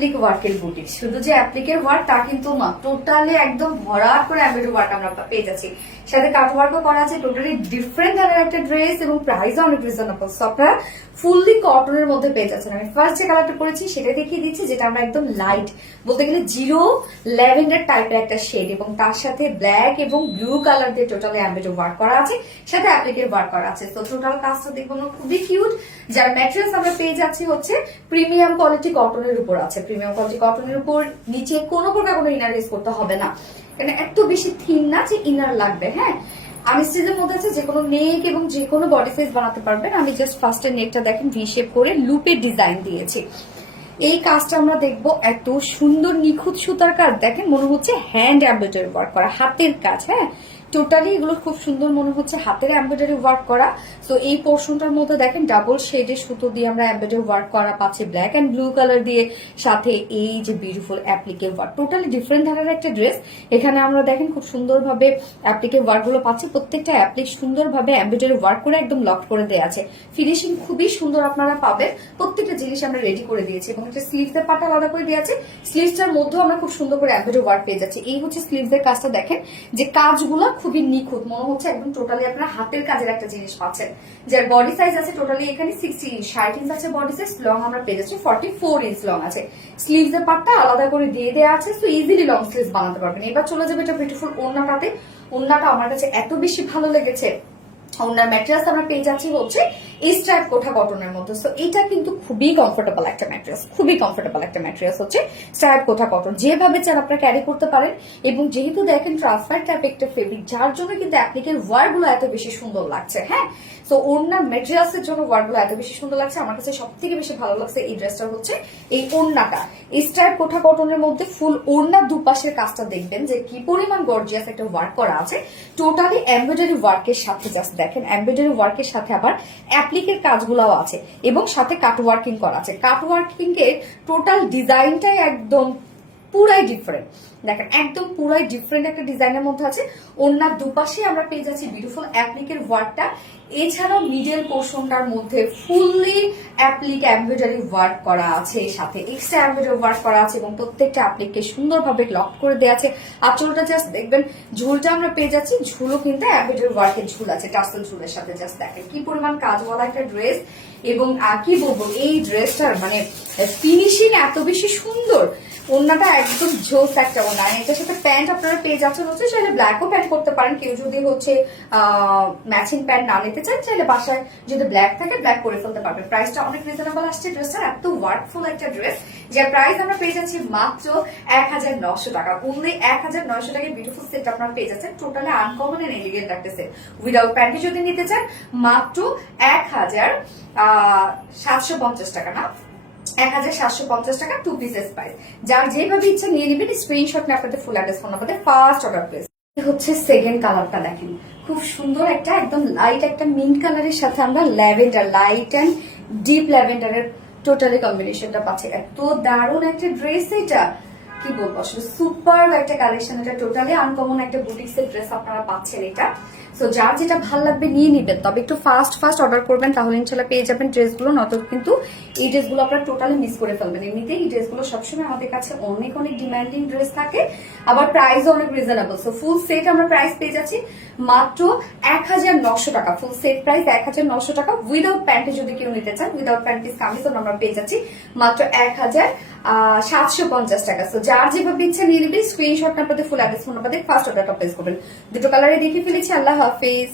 Applique ওয়ার্কের boutique. শুধু যে অ্যাপ্লিকের ওয়ার্ক তা কিন্তু না, টোটালি একদম ভরা করে এমব্রয়ডারি ওয়ার্ক আমরা পেয়ে যাচ্ছি, সাথে কাট ওয়ার্কও করা আছে। টোটালি ডিফারেন্ট ধরনের একটা ড্রেস এবং প্রাইসও অনেক রিজনেবল। সো আপনারা ফুললি কটনের মধ্যে পেয়ে যাচ্ছেন। আমি ফার্স্ট যে কালারটা পরেছি সেটা দেখিয়ে দিচ্ছি, যেটা আমরা একদম লাইট বলতে গেলে জিরো ল্যাভেন্ডার টাইপের একটা শেড, এবং তার সাথে ব্ল্যাক এবং ব্লু কালার দিয়ে টোটালি এমব্রয়ডারি ওয়ার্ক করা আছে, সাথে অ্যাপ্লিকের ওয়ার্ক করা আছে। তো টোটাল কাজটা দেখবো খুবই কিউট। যার ম্যাটেরিয়ালস আমরা পেয়ে যাচ্ছি হচ্ছে প্রিমিয়াম কোয়ালিটি কটনের উপর আছে। প্রিমিয়াম কোয়ালিটি কটনের উপর নিচে কোনো প্রকার কোনো ইনার ইউজ করতে হবে না, কারণ এত বেশি থিন না যে ইনার লাগবে। হ্যাঁ, আমি স্টিচের মধ্যে আছে যে কোনো নেক এবং যে কোনো বডি সাইজ বানাতে পারবেন। আমি জাস্ট ফার্স্টে নেকটা দেখেন ভি শেপ করে লুপের ডিজাইন দিয়েছি। এই কাজটা আমরা দেখবো, এত সুন্দর নিখুঁত সুতার কাজ, দেখেন মনে হচ্ছে হ্যান্ড এমব্রয়ডারি ওয়ার্ক করা, হাতের কাজ। হ্যাঁ, টোটালি এগুলো খুব সুন্দর মনে হচ্ছে হাতের এমব্রয়ডারি ওয়ার্ক করা। তো এই পোর্শনটার মধ্যে দেখেন ডাবল শেডের সুতো দিয়ে আমরা এমব্রয়ডারি ওয়ার্ক করা পাচ্ছি, ব্ল্যাক এন্ড ব্লু কালার দিয়ে, সাথে এই যে বিউটিফুল অ্যাপ্লিকে ওয়ার্ক। টোটালি ডিফারেন্ট ধরনের একটা ড্রেস। এখানে আমরা দেখেন খুব সুন্দরভাবে অ্যাপ্লিকে ওয়ার্ক গুলো পাচ্ছি। প্রত্যেকটা অ্যাপ্লিক সুন্দরভাবে এমব্রয়ডারি ওয়ার্ক করে একদম লক করে দেওয়া আছে। ফিনিশিং খুবই সুন্দর আপনারা পাবেন। প্রত্যেকটা জিনিস আমরা রেডি করে দিয়েছি, এবং একটা স্লিভস এর পাটা আলাদা করে দেওয়া আছে। স্লিভসটার মধ্যেও আমরা খুব সুন্দর করে এমব্রয়ডারি ওয়ার্ক পেয়ে যাচ্ছি। এই হচ্ছে স্লিভস এর কাজটা, দেখেন যে কাজগুলো খুবই নিখুঁত মনে হচ্ছে, একদম টোটালি আপনারা হাতের কাজের একটা জিনিস পাচ্ছেন। যার বডি সাইজ আছে টোটালি এখানে 60 ইঞ্চ আছে বডি সাইজ, লং আমরা পেয়ে যাচ্ছি 44 ইঞ্চ লং আছে। স্লিভস এর পাটটা আলাদা করে দিয়ে দেওয়া আছে, তো ইজিলি লং স্লিভস বানাতে পারবেন। এবার চলে যাবে এটা বিউটিফুল ওড়নাটাতে। ওড়নাটা আমার কাছে এত বেশি ভালো লেগেছে। ওনার ম্যাটেরিয়ালস আমরা পেয়ে যাচ্ছি হচ্ছে এই স্ট্রাইপ কোঠা কটনের মধ্যে। সো এটা কিন্তু খুবই কমফোর্টেবল একটা ম্যাটেরিয়ালস, খুবই কমফোর্টেবল একটা ম্যাটেরিয়ালস হচ্ছে স্ট্রাইপ কোঠা কটন। যেভাবে চান আপনারা ক্যারি করতে পারেন, এবং যেহেতু দেখেন ট্রান্সপারেন্ট টাইপ একটা ফেব্রিক, যার জন্য কিন্তু অ্যাপ্লিকের ওয়ার্ক গুলো এত বেশি সুন্দর লাগছে। হ্যাঁ, তো ওনার ম্যাটেরিয়ালস এর জন্য ওয়ার্ক গুলো এত বেশি সুন্দর লাগছে। আমার কাছে সব থেকে বেশি ভালো লাগছে এই ড্রেসটা হচ্ছে এই ওড়নাটা। এই স্ট্রাইপ কোঠা কটনের মধ্যে ফুল ওড়নার দুপাশের কাজটা দেখবেন যে কি পরিমাণ গর্জিয়াস একটা ওয়ার্ক করা আছে। টোটালি এমব্রয়ডারি ওয়ার্কের সাথে জাস্ট দেখেন এমব্রয়ডারি ওয়ার্কের সাথে আবার অ্যাপ্লিকের কাজগুলোও আছে, এবং সাথে কাট ওয়ার্কিং করা আছে। কাট ওয়ার্কিং এর টোটাল ডিজাইনটাই একদম পুরাই ডিফারেন্ট। দেখেন একদম পুরাই ডিফারেন্ট একটা ডিজাইনের মধ্যে আছে। ওড়নার দুপাশে আমরা পেয়ে যাচ্ছি বিউটিফুল অ্যাপ্লিকের ওয়ার্কটা। এছাড়াও মিডল পোর্শনটার মধ্যে ফুললি অ্যাপ্লিক এমব্রয়ডারি ওয়ার্ক করা আছে, সাথে এক্সট্রা এমব্রয়ডারি ওয়ার্ক করা আছে, এবং প্রত্যেকটা অ্যাপ্লিককে সুন্দরভাবে লক করে দেওয়া আছে। আঁচলটা জাস্ট দেখবেন, ঝুলটা আমরা পেয়ে যাচ্ছি, ঝুলও কিন্তু এমব্রয়ডারি ওয়ার্কের ঝুল আছে টাসেল ঝুলের সাথে। জাস্ট দেখেন কি পরিমাণ কাজওয়ালা একটা ড্রেস, এবং কি বলবো এই ড্রেসটার মানে ফিনিশিং এত বেশি সুন্দর। ওড়নাটা একদম জোস একটা ওড়না। এটার সাথে প্যান্ট আপনারা পেয়ে যাচ্ছেন হচ্ছে, চাইলে ব্ল্যাকও প্যান্ট করতে পারেন। কেউ যদি হচ্ছে ম্যাচিং প্যান্ট না নিতে চান, চাইলে বাসায় যদি ব্ল্যাক থাকে ব্ল্যাক করে ফেলতে পারবেন। প্রাইসটা অনেক রিজনেবল আসছে ড্রেসটার। এত ওয়ার্কফুল একটা ড্রেস, যার প্রাইস আমরা পেয়ে যাচ্ছি মাত্র 1900 টাকা। অনলি 1900 টাকায় বিউটিফুল সেট আপনারা পেয়ে যাচ্ছেন। টোটালি আনকমন এন্ড এলিগেন্ট একটা সেট। উইদাউট প্যান্টে যদি নিতে চান মাত্র 1750 টাকা, না 1750 টাকা 2 পিসেস প্রাইস। যার যেভাবে ইচ্ছা নিয়ে নেবেন, স্ক্রিনশট নিয়ে আপনাদের ফুল অ্যাড্রেস ফোন নাম্বারে ফার্স্ট অর্ডার প্লেস। হচ্ছে সেকেন্ড কালারটা দেখেন, খুব সুন্দর একটা একদম লাইট একটা মিন্ট কালারের সাথে আমরা ল্যাভেন্ডার, লাইট এন্ড ডিপ ল্যাভেন্ডারের টোটালি কম্বিনেশনটা পাচ্ছি। এত দারুণ একটা ড্রেস, এটা কি বলবো আসলে সুপার একটা কালেকশন। এটা টোটালি আনকমন একটা বুটিক্সের ড্রেস আপনারা পাচ্ছেন এটা। সো যার যেটা ভালো লাগবে নিয়ে নিবেন, তবে একটু ফাস্ট অর্ডার করবেন, তাহলে ইনশাল্লাহ পেয়ে যাবেন ড্রেসগুলো। নত কিন্তু এই ড্রেসগুলো আপনারা টোটালি মিস করে ফেলবেন। এমনিতেই এই ড্রেসগুলো সবসময় আমাদের কাছে অনেক অনেক ডিমান্ডিং ড্রেস থাকে, আবার প্রাইসও অনেক রিজনেবল। সো ফুল সেট আমরা প্রাইস পেয়ে যাচ্ছি মাত্র 1900 টাকা। ফুল সেট প্রাইস 1900 টাকা। উইদাউট প্যান্টে যদি কেউ নিতে চান, উইদাউট প্যান্ট পিস কামিজ আমরা পেয়ে যাচ্ছি মাত্র 1750 টাকা। সো যার যেভাবে ইচ্ছা নিয়ে নেবেন, স্ক্রিনশট আপনাদের full address phone number first অর্ডারটা প্লেস করবেন। দুটো কালারে দেখে ফেলেছি। আল্লাহ হাফেজ।